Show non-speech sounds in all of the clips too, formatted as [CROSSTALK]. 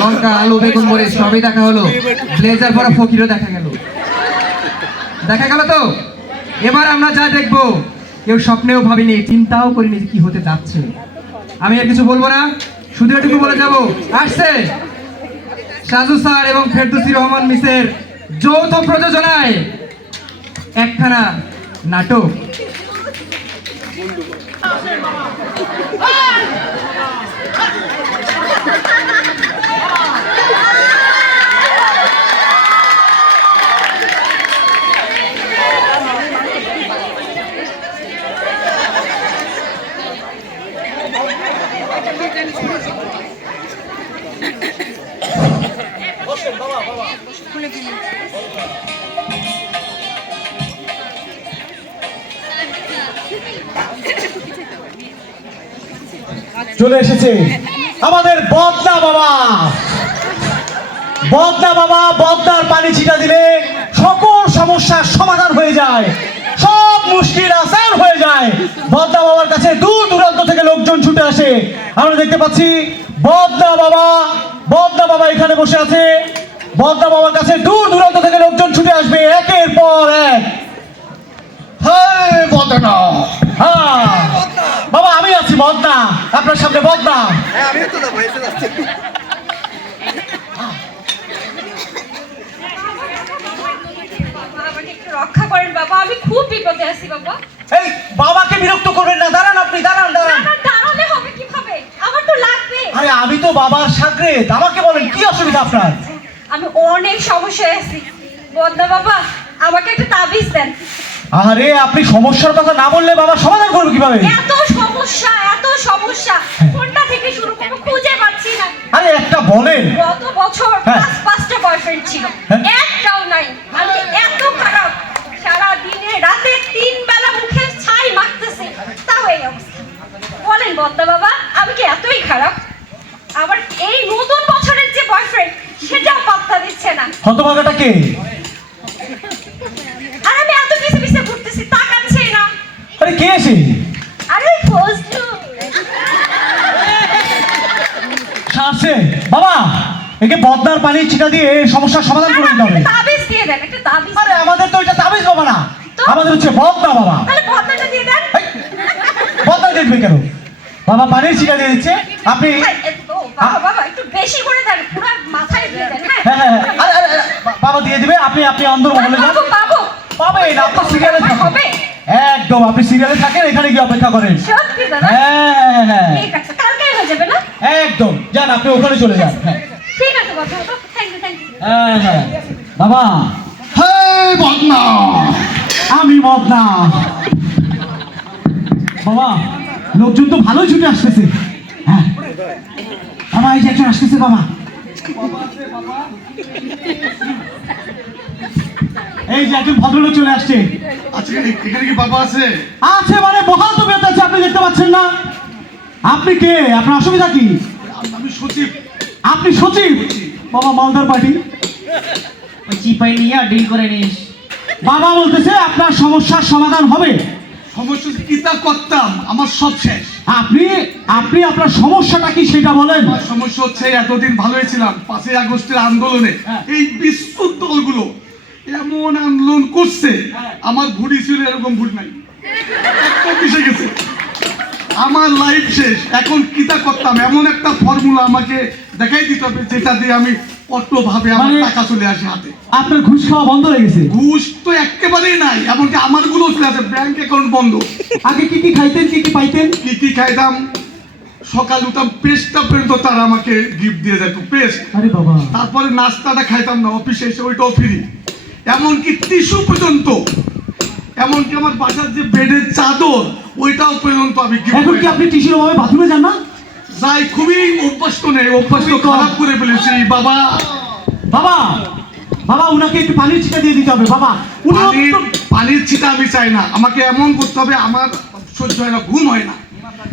লঙ্কা, আলু, বেগুন, মরিচ, সবই দেখা হলো। ব্লেজার পরা ফকিরও দেখা গেল। দেখা গেল তো? এবার আমরা যা দেখব, কেউ স্বপ্নেও ভাবিনি, চিন্তাও করিনি কি হতে যাচ্ছে। আমি আর কিছু বলব না, শুধু এটুকু বলে যাব। আসছে সাজু স্যার এবং ফেরদৌসি রহমান মিসের যৌথ প্রযোজনায় একখানা নাটক। চলে এসেছে। আমাদের বদনা বাবা। বদনা বাবা, বদনার পানি ছিটা দিলে সকল সমস্যার সমাধান হয়ে যায়। সব মুশকিল আসান হয়ে যায়। বদনা বাবার কাছে দূর দূরান্ত থেকে লোকজন ছুটে আসে। আমরা দেখতে পাচ্ছি বদনা বাবা বদনা বাবা এখানে বসে আছে। বদনা বাবার কাছে দূর দূরান্ত থেকে লোকজন ছুটে আসবে একের পর এক হায় বদনা হ্যাঁ বাবা আমি আছি বদনা আপনার সামনে বদনা বাবা, আমাকে রক্ষা করেন বাবা আমি খুব বিপদে আছি বাবা এই বাবাকে বিরক্ত করবেন না দাঁড়ান আপনি দাঁড়ান দাঁড়ান। দাঁড়ালে হবে কীভাবে? আমার তো লাগবে। আরে আমি তো বাবার সাগরেদ আমাকে বলেন কি অসুবিধা আপনার? আমি অনেক সমস্যায় আছি। বদনা বাবা আমাকে একটা তাবিজ দেন। আরে আপনি সমস্যার কথা না বললে বাবা সমাধান করবে কীভাবে? এত সমস্যা এত সমস্যা। কোনটা থেকে শুরু করব খুঁজে পাচ্ছি না। আরে একটা বলেন। গত বছর হ্যাঁ। পাঁচ পাঁচটা বয়ফ্রেন্ড ছিল। হ্যাঁ। একটাও নাই। আমি এত খারাপ। সারা দিনে রাতে তিন বেলা মুখে ছাই মাখতেছে। তাও এই অবস্থা। বলেন বদ্দা বাবা আমি কি এতই খারাপ? আবার এই নতুন বছরের যে বয়ফ্রেন্ড সেটাও পাত্তা দিচ্ছে না। হতভাগাটা কে? আর আমি এত পিছে পিছে ঘুরতেছি তাকাচ্ছে না। আরে কে এসে আরে আসছে বাবা একে বদনার পানি ছিটা দিয়ে এই সমস্যার সমাধান করে দিতে হবে। তাবিজ দিয়ে দেন একটা তাবিজ। আরে আমাদের তো এটা তাবিজ বাবা না। আমাদের হচ্ছে বদনা বাবা। তাহলে বদ্দাটা দিয়ে দেন। বদনা দেখবে কেন? বাবা পানির ছিটা দিয়ে দিচ্ছে আপনি বাবা বাবা একটু বেশি করে দেন পুরো মাথায় দিয়ে দেন হ্যাঁ। হ্যাঁ হ্যাঁ হ্যাঁ। আরে, বাবা দিয়ে দিবে আপনি আপনি অন্দর মহলে যান। বাবু। বাবু পাবেন আপনার সিরিয়ালে থাকেন হবে। একদম আপনি সিরিয়ালে থাকেন এখানে গিয়ে অপেক্ষা করেন। সত্যি দাদা? হ্যাঁ হ্যাঁ হ্যাঁ। ঠিক আছে কালকেই হয়ে যাবে না? একদম যান আপনি ওখানে চলে যান হ্যাঁ। ঠিক আছে বাবু থ্যাংক ইউ থ্যাংক ইউ হ্যাঁ হ্যাঁ। বাবা হায় বদনা। আমি মদনা বাবা লোকজন তো ভালোই ছুটে আসতেছে। হ্যাঁ। বাবা এই যে একজন আসতেছে বাবা। এই যে একজন ভদ্রলোক চলে আসছে। আজকে এখানে কি বাবা আছে? আছে মানে বহাল তো বেত আছে আপনি দেখতে পাচ্ছেন না। আপনি কে? আপনার অসুবিধা কি? আমি সচিব। আপনি সচিব? বাবা মালদার পার্টি। ওই চিপাই নিয়ে ডিল করে নিস। বাবা বলতেছে আপনার সমস্যার সমাধান হবে। সমস্যা হচ্ছে কিতা করতাম আমার সব শেষ। আপনি আপনি আপনার সমস্যাটা কি সেটা বলেন। সমস্যা হচ্ছে এতদিন ভালোই ছিলাম পাঁচই আগস্টের আন্দোলনে। হ্যাঁ। এই বিস্কুট দলগুলো এমন আন্দোলন করছে হ্যাঁ। আমার ভুড়ি ছিল এরকম ভুড়ি নাই। মিশে গেছে। আমার লাইফ শেষ। এখন কিতা করতাম? এমন একটা ফর্মুলা আমাকে দেখাই দিতে হবে যেটা দিয়ে আমি অটোভাবে আমার মানে- টাকা চলে আসে হাতে। আপনার ঘুষ খাওয়া বন্ধ হয়ে গেছে? ঘুষ তো একেবারেই নাই এমনকি আমারগুলো চলে আছে ব্যাংক অ্যাকাউন্ট বন্ধ। আগে কি কি খাইতেন কি কি পাইতেন? কি কি খাইতাম? সকাল উঠতাম পেস্টটা পর্যন্ত তারা আমাকে গিফট দিয়ে যেত পেস্ট। আরে বাবা। তারপরে নাস্তাটা খাইতাম না অফিসে এসে ওইটাও ফ্রি এমনকি টিস্যু পর্যন্ত। এমনকি আমার বাসার যে বেডের চাদর ওইটাও পর্যন্ত আমি এখন কি আপনি টিসির অভাবে বাথরুমে যান না? যাই খুবই অভ্যস্ত নেই অভ্যস্ত খারাপ করে ফেলেছি। বাবা! বাবা! বাবা উনাকে একটু পানির ছিটা দিয়ে দিতে হবে বাবা। পানির পানির ছিটা আমি চাই না। আমাকে এমন করতে হবে আমার সহ্য হয় না ঘুম হয় না।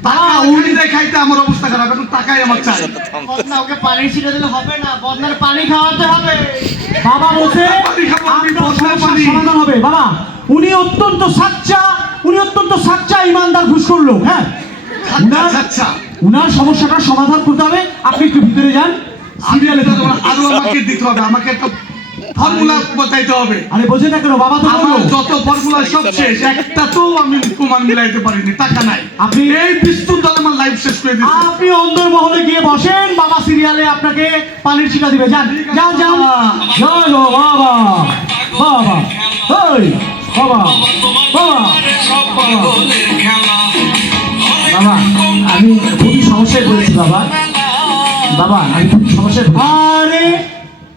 টাকা বাবা, উনি আমার অবস্থা খারাপ এখন টাকাই আমার চাই। বদনা ওকে পানি ছিটে দিলে হবে না বদনার পানি খাওয়াতে হবে। বাবা পানি খাব, আমি আপনার বদনার সমস্যার পানি। সমাধান হবে। বাবা উনি অত্যন্ত সাচ্চা উনি অত্যন্ত সাচ্চা ইমানদার ঘুষ করল হ্যাঁ? আচ্ছা উনার- আচ্ছা উনার সমস্যাটার সমাধান করতে হবে। আপনি একটু ভিতরে যান আরও আমাকে দিতে হবে আমাকে একটা ফর্মুলা বতাইতে হবে। আরে বোঝে না কেন বাবা তো আমার বলল। যত ফর্মুলা সব শেষ একটা তো আমি প্রমাণ মিলাইতে পারিনি টাকা নাই। আপনি এই বিস্তুর দল আমার লাইফ শেষ করে দিচ্ছে আপনি অন্দর মহলে গিয়ে বসেন বাবা সিরিয়ালে আপনাকে পানির ছিটা দিবে। যান যান যান। যান ও বাবা। বাবা। ওই বাবা। বাবা। বাবা আমি খুবই সমস্যায় পড়েছি বাবা। বাবা আমি খুব সমস্যায় পড়েছি। আরে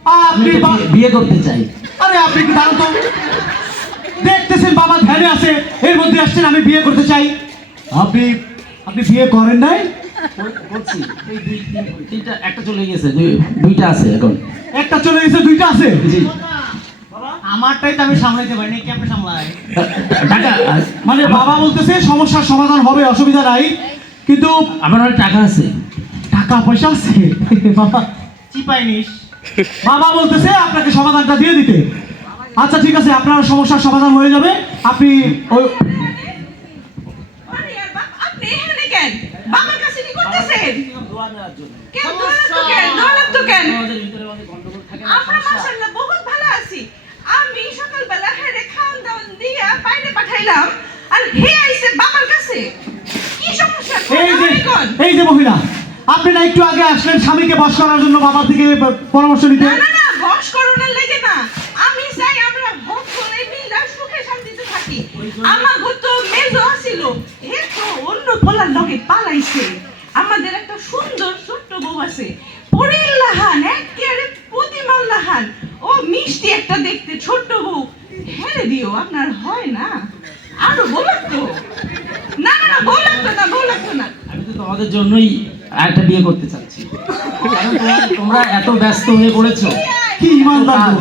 আপনি বিয়ে- করতে চাই। আরে আপনি কি দাঁড়ান তো। দেখতেছেন বাবা ধ্যানে আছে এর মধ্যে আসছেন আমি বিয়ে করতে চাই। আপনি আপনি বিয়ে করেন নাই? বলছি এই দুই তিনটা একটা চলে গেছে দুইটা আছে এখন। একটা চলে গেছে দুইটা আছে। জি। আমারটাই তো আমি সামলাইতে পারিনি কি আপনি সামলাই মানে বাবা বলতেছে সমস্যার সমাধান হবে অসুবিধা নাই। কিন্তু আমার অনেক টাকা আছে। টাকা পয়সা আছে। বাবা চিপাইনিস বাবা বলতেছে আপনাকে সমাধানটা দিয়ে দিতে। আচ্ছা ঠিক আছে আপনার সমস্যার সমাধান হয়ে যাবে। আপনি ওই। আমি সকালবেলা হেরে খাওয়ান দাওয়ান দিয়া বাইরে পাঠাইলাম আর হে আইছে বাবার কাছে। কি সমস্যা? এই যে মহিলা আপনি না একটু আগে আসলেন স্বামীকে বস করার জন্য বাবার থেকে পরামর্শ নিতে? না না বস করোনার লেগে না। আমি চাই আমরা ভোট করে সুখে শান্তিতে থাকি। আমার তো মেজো আছিল হে তো অন্য পোলার লগে পালাইছে। আমাদের একটা সুন্দর ছোট্ট বউ আছে। পরির লাহান, একেবারে প্রতিমার লাহান। ও মিষ্টি একটা দেখতে ছোট্ট বউ। হেরে দিও, আপনার হয় না। আরও বউ লাগতো না না না লাগতো না লাগতো না। তো তোমাদের জন্যই একটা বিয়ে করতে চাচ্ছি। তোমরা- তোমরা এত ব্যস্ত হয়ে পড়েছো। কি ইমানদার।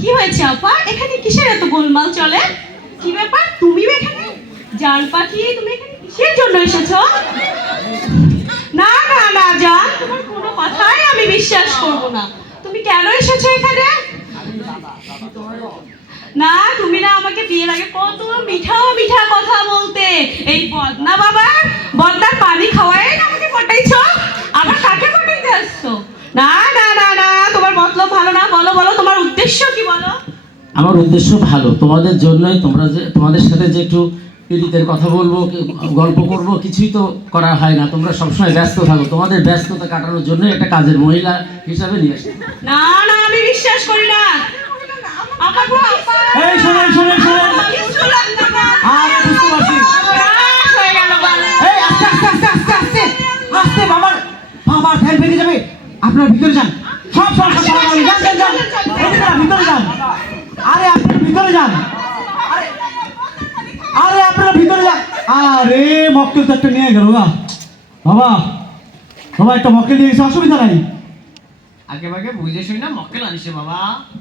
কি হয়েছে আপা? এখানে কিসের এত গোলমাল চলে? কি ব্যাপার? তুমি এখানে? জান পাখি তুমি এখানে কিসের জন্য এসেছ? না না না জান তোমার কোনো কথাই আমি বিশ্বাস করব না। তুমি কেন এসেছ এখানে? না তুমি না আমাকে বিয়ের আগে কত মিঠা মিঠা কথা বলতে। এই বদনা বাবা বদনার পানি খাওয়াই না আমাকে পটাইছো আবার কাকে পটাইতে আসছো? না না না না তোমার মতলব ভালো না। বলো বলো তোমার উদ্দেশ্য কি বলো? আমার উদ্দেশ্য ভালো। তোমাদের জন্যই তোমরা যে তোমাদের সাথে যে একটু পীড়িতের কথা বলব গল্প করব কিছুই তো করা হয় না। তোমরা সবসময় ব্যস্ত থাকো। তোমাদের ব্যস্ততা কাটানোর জন্য একটা কাজের মহিলা হিসাবে নিয়ে আসি না না আমি বিশ্বাস করি না। এই শোনেন শোনেন শোনেন। বুঝতে পারছি। এই আস্তে আস্তে আস্তে আস্তে আস্তে। আস্তে বাবার বাবার ধ্যান ভেঙে যাবে। আপনার ভিতরে যান। সব সমাধান যান যান যান। এদিকে ভিতরে যান। আরে আপনার ভিতরে যান। আরে- আপনারা ভিতরে যান। আরে মক্কেল তো একটা নিয়ে গেল বাবা বাবা একটা মক্কেল নিয়ে গেছে অসুবিধা নাই। আগে ভাগে বুঝে শুই না মক্কেল আনিসে বাবা।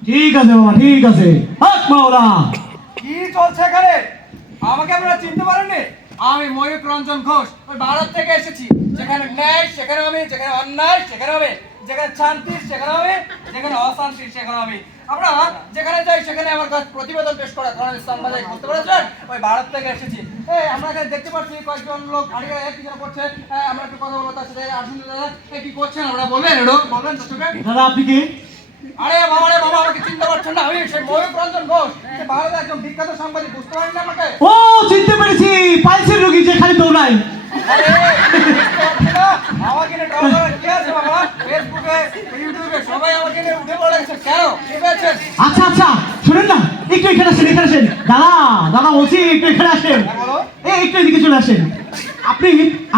ঠিক আছে বাবা ঠিক আছে। হক মাওলা। কি চলছে এখানে? আমাকে আপনারা চিনতে পারেননি? আমি ময়ূক রঞ্জন ঘোষ ওই ভারত থেকে এসেছি। যেখানে ন্যায় সেখানে আমি যেখানে অন্যায় সেখানে হবে। যেখানে শান্তি সেখানে হবে যেখানে অশান্তি সেখানে আমি আমরা যেখানে যাই সেখানে আমার কাছে প্রতিবেদন পেশ করা কারণ ইসলাম বাজার বুঝতে পেরেছেন ওই ভারত থেকে এসেছি। এই আমরা এখানে দেখতে পাচ্ছি কয়েকজন লোক গাড়ি কি যেন করছে আমরা একটু কথা বলব তার সাথে। আসুন দাদা এই কি করছেন? আমরা বলবেন এডো বলবেন দাদা আপনি কি? আরে বাবা রে বাবা আমাকে চিনতে পারছেন না। আমি সেই ময়ূক রঞ্জন ঘোষ সে ভারতের একজন বিখ্যাত সাংবাদিক। বুঝতে পারেন না আমাকে? ও চিনতে পেরেছি। পাইলসের রোগী যে খালি দৌড়ায়। আরে বুঝতে পারছি না। আমাকে করার কি আছে বাবা? ফেসবুকে আচ্ছা আচ্ছা শুনেন না একটু এখানে আসেন এখানে আসেন। দাদা দাদা বলছি একটু এখানে আসেন। এই একটু এদিকে চলে আসেন। আপনি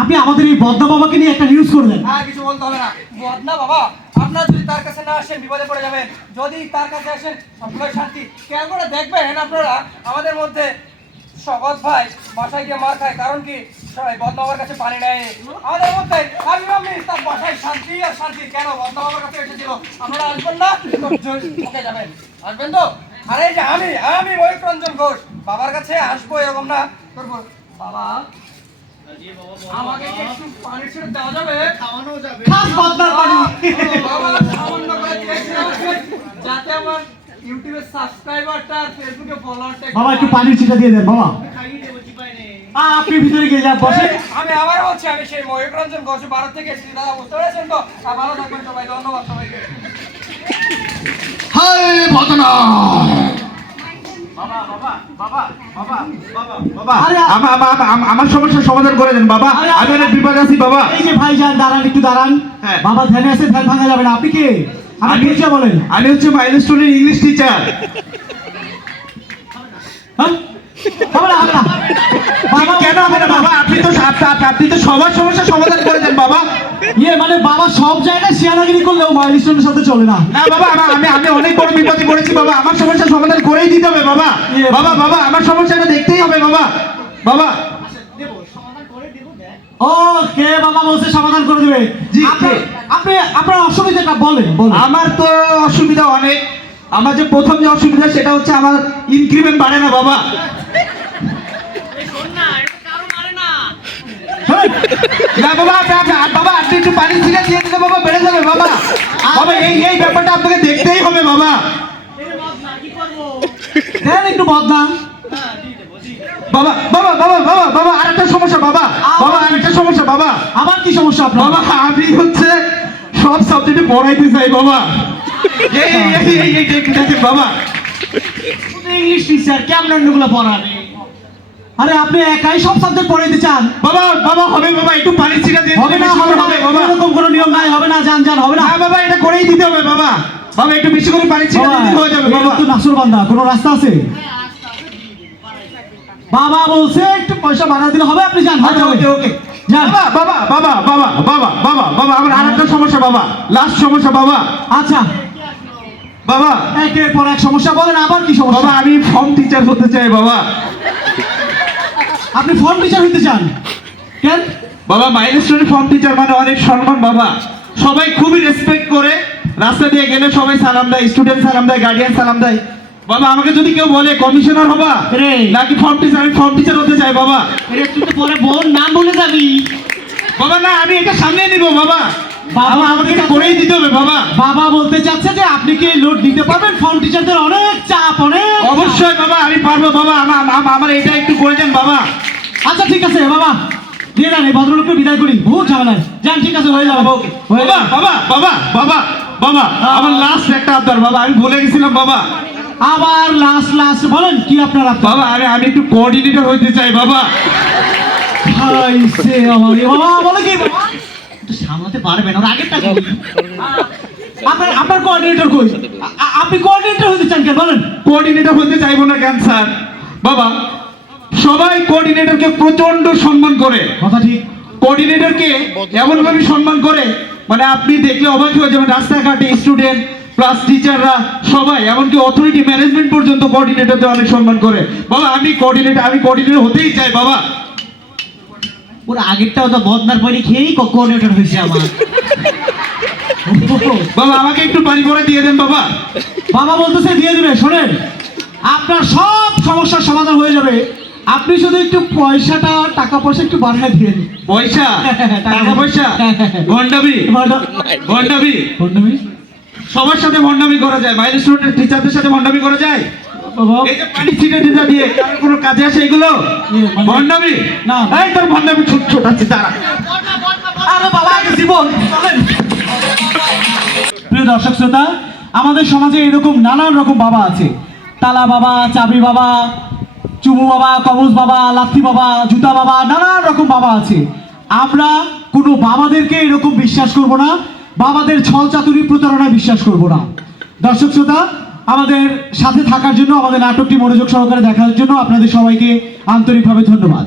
আপনি আমাদের এই বদ্দা বাবাকে নিয়ে একটা নিউজ করে দেন হ্যাঁ কিছু বলতে হবে না। বদনা বাবা আপনারা যদি তার কাছে না আসেন বিপদে পড়ে যাবেন। যদি তার কাছে আসেন সবসময় শান্তি। কেন করে দেখবেন আপনারা আমাদের মধ্যে সগত ভাই বাসায় গিয়ে মার খায়। কারণ কি? সবাই বদনা বাবার কাছে পানি নেয়। আমাদের মধ্যে আমি আমি তার বাসায় শান্তি আর শান্তি। কেন? বদনা বাবার কাছে এসেছিল। আপনারা আসবেন না? ওকে যাবেন। আসবেন তো? আরে যে আমি আমি ময়ূক রঞ্জন ঘোষ। বাবার কাছে আসব এরকম না? করব। বাবা আমাকে একটু পানি ছেড়ে দেওয়া যাবে? খাওয়ানো যাবে। খাস বদনার পানি। আমার ইউটিউবের সাবস্ক্রাইবারটা ফেসবুকে ফলোয়ারটা বাবা একটু পানির ছিটা দিয়ে দেন বাবা আপনি ভিতরে গিয়ে যান বসে আমি আবার বলছি আমি সেই ময়ূর রঞ্জন ঘোষ ভারত থেকে এসেছি। দাদা বুঝতে পেরেছেন তো? আর ভালো থাকবেন সবাই ধন্যবাদ সবাইকে। হাই আমার সমস্যার সমাধান করে দেন বাবা। আরে, আমি অনেক বিপদ আছি বাবা। এই যে ভাইজান দাঁড়ান একটু দাঁড়ান। হ্যাঁ। বাবা ধ্যানে আছে ধ্যান ভাঙা যাবে না। আপনি কে? আমি বলেন। আমি হচ্ছে মাইলস্টোনের ইংলিশ টিচার। হ্যাঁ? কেন হবে না বাবা আপনি তো আপ- আপ- আপনি তো সবার সমাধান করে দেন বাবা। ইয়ে মানে বাবা সব জায়গায় শিয়ানাগিরি করলেও মাইলস্টোনের সাথে চলে না। না বাবা আমা- অনেক বড় বিপদে পড়েছি বাবা। আমার সমাধান করেই দিতে হবে বাবা। ইয়ে, বাবা বাবা আমার সমস্যাটা দেখতেই হবে বাবা। বাবা ও কে বাবা বলছে সমাধান করে দেবে? আপনি আপনার অসুবিধাটা বলেন আমার তো অসুবিধা অনেক। আমার যে প্রথম যে অসুবিধা সেটা হচ্ছে আমার ইনক্রিমেন্ট বাড়ে না বাবা। না বাবা আপনি আপনি- বাবা আপনি একটু পানি ছিটা দিয়ে দিলে বাবা বেড়ে যাবে বাবা। বাবা এই এই ব্যাপারটা আপনাকে দেখতেই হবে বাবা। দেন একটু বদনা বাবা বাবা বাবা বাবা বাবা আরেকটা সমস্যা বাবা বাবা আরেকটা সমস্যা বাবা আবার কি সমস্যা আপনার? বাবা আমি হচ্ছে সব সাবজেক্টে পড়াইতে চাই বাবা। এই এই এই এই এই এই দেখেন বাবা। ইংলিশ টিচার কেমন অন্যগুলো পড়াবে আরে আপনি একাই সব সাবজেক্ট পড়াইতে চান? বাবা বাবা হবে বাবা একটু পানি ছিটা দিয়ে হবে না হবে না বাবা। এরকম কোনো নিয়ম নাই হবে না যান যান হবে না। হ্যাঁ বাবা এটা করেই দিতে হবে বাবা। বাবা একটু বেশি করে পানি ছিটা দিতে হয়ে যাবে বাবা। একটু নাসুর বান্দা কোনো রাস্তা আছে? বাবা বলছে একটু পয়সা বাড়া দিলে হবে আপনি যান আচ্ছা ওকে ওকে। বাবা বাবা বাবা বাবা বাবা বাবা বাবা আমার আরেকটা সমস্যা বাবা। লাস্ট সমস্যা বাবা। আচ্ছা। বাবা। একের পর এক সমস্যা বলেন আবার কি সমস্যা? বাবা আমি ফর্ম টিচার হতে চাই বাবা। আপনি ফর্ম টিচার হইতে চান? কেন? বাবা মাইলস্টোনের ফর্ম টিচার মানে অনেক সম্মান বাবা। সবাই খুবই রেসপেক্ট করে। রাস্তা দিয়ে গেলে সবাই সালাম দেয় স্টুডেন্ট সালাম দেয় গার্ডিয়ান সালাম দেয়। বাবা আমাকে যদি কেউ বলে কমিশনার হবা রে। নাকি ফর্ম টিচার আমি ফর্ম টিচার হতে চাই বাবা। তুই তো পরে বোন নাম বলে যাবি। বাবা না আমি এটা সামনে নিব বাবা। বাবা আমাকে এটা করেই দিতে হবে বাবা। বাবা বলতে চাচ্ছে যে আপনি কি লোড দিতে পারবেন? ফর্ম টিচারদের অনেক চাপ অনেক অবশ্যই বাবা আমি পারব বাবা। আমার আমার- এটা একটু করে দেন বাবা। আচ্ছা ঠিক আছে বাবা। দিয়ে দেন এই ভদ্রলোককে বিদায় করি। বহুত ঝামেলা। যান ঠিক আছে হয়ে যাবে। বাবা বাবা বাবা বাবা বাবা আমার লাস্ট একটা আবদার বাবা আমি ভুলে গেছিলাম বাবা। আবার লাস্ট লাস্ট বলেন কি আপনার বাবা আরে আমি একটু কোঅর্ডিনেটর হইতে চাই বাবা। হাই সে বাবা বলে কি? [LAUGHS] তো সামলাতে পারবেন ওর আগেরটা? আপনার আপনার কোঅর্ডিনেটর কই? আপনি কোঅর্ডিনেটর হতে চান কেন? বলেন। কোঅর্ডিনেটর হতে চাইব না কেন স্যার? বাবা সবাই কোঅর্ডিনেটরকে প্রচণ্ড সম্মান করে। কথা ঠিক। কোঅর্ডিনেটরকে এমন ভাবে সম্মান করে মানে আপনি দেখলে অবাক হয়ে যাবেন রাস্তাঘাটে স্টুডেন্ট প্লাস টিচাররা সবাই এমনকি অথরিটি ম্যানেজমেন্ট পর্যন্ত কোঅর্ডিনেটরদের অনেক সম্মান করে। বাবা আমি কোঅর্ডিনেটর আমি কোঅর্ডিনেটর হতেই চাই বাবা। ওর আগেরটাও তো বদনার পানি খেয়েই কোঅর্ডিনেটর হয়েছে আমার। [LAUGHS] বাবা আমাকে একটু পানি ভরে দিয়ে দেন বাবা। বাবা বলতেছে দিয়ে দিবে শোনেন আপনার সব সমস্যার সমাধান হয়ে যাবে। আপনি শুধু একটু পয়সাটা টাকা পয়সা একটু বাড়ায় দিন পয়সা? [LAUGHS] টাকা পয়সা? গন্ডাবি গন্ডাবি পূর্ণমী সবার সাথে ভণ্ডামি করা যায় বাইরের স্টুডেন্টের টিচারদের সাথে ভণ্ডামি করা যায়? বাবা। এই যে পানি ছিটে টিটা দিয়ে কোনো কাজে আসে এগুলো? মানে- ভণ্ডামি? না। এই তোর ভণ্ডামি ছোট ছোট আছে আরে বাবা জীবন। প্রিয় দর্শক শ্রোতা আমাদের সমাজে এরকম নানান রকম বাবা আছে। তালা বাবা চাবি বাবা চুমু বাবা কবজ বাবা লাথি বাবা জুতা বাবা নানান রকম বাবা আছে। আমরা কোনো বাবাদেরকে এরকম বিশ্বাস করব না। বাবাদের ছল চাতুরি প্রতারণায় বিশ্বাস করব না। দর্শক শ্রোতা, আমাদের সাথে থাকার জন্য, আমাদের নাটকটি মনোযোগ সহকারে দেখার জন্য আপনাদের সবাইকে আন্তরিকভাবে ধন্যবাদ।